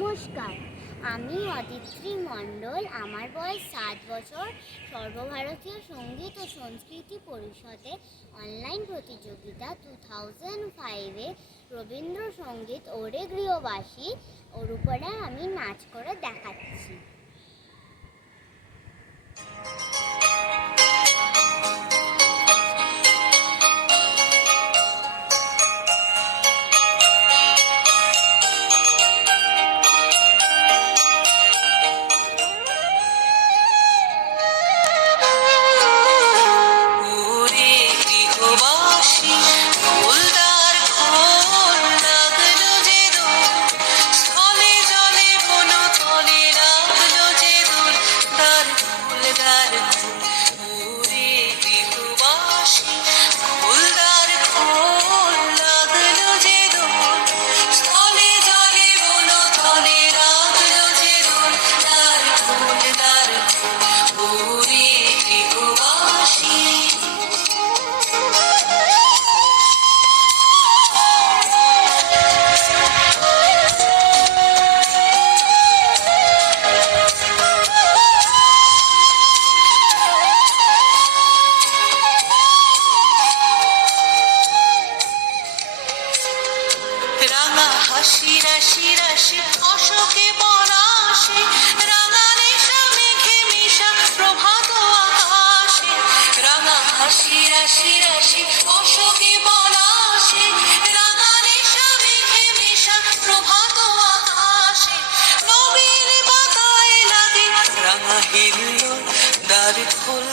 নমস্কার, আমি অদিত্রী মণ্ডল। আমার বয়স 7 বছর। সর্বভারতীয় সঙ্গীত ও সংস্কৃতি পরিষদে অনলাইন প্রতিযোগিতা 2005-এ রবীন্দ্রসঙ্গীত ওরে গৃহবাসী ওর উপরে আমি নাচ করে দেখাচ্ছি। হাসি রাশি রাশি অশোকে পলাশে রাঙা নেশা মেঘে মিশা প্রভাত আকাশে। রাঙা হাসি রাশি রাশি অশোকে পলাশে রাঙা নেশা মেঘে মিশা প্রভাত আকাশে। নবীন পাতায় লাগে রাঙা হিল্লোল, দ্বার খোল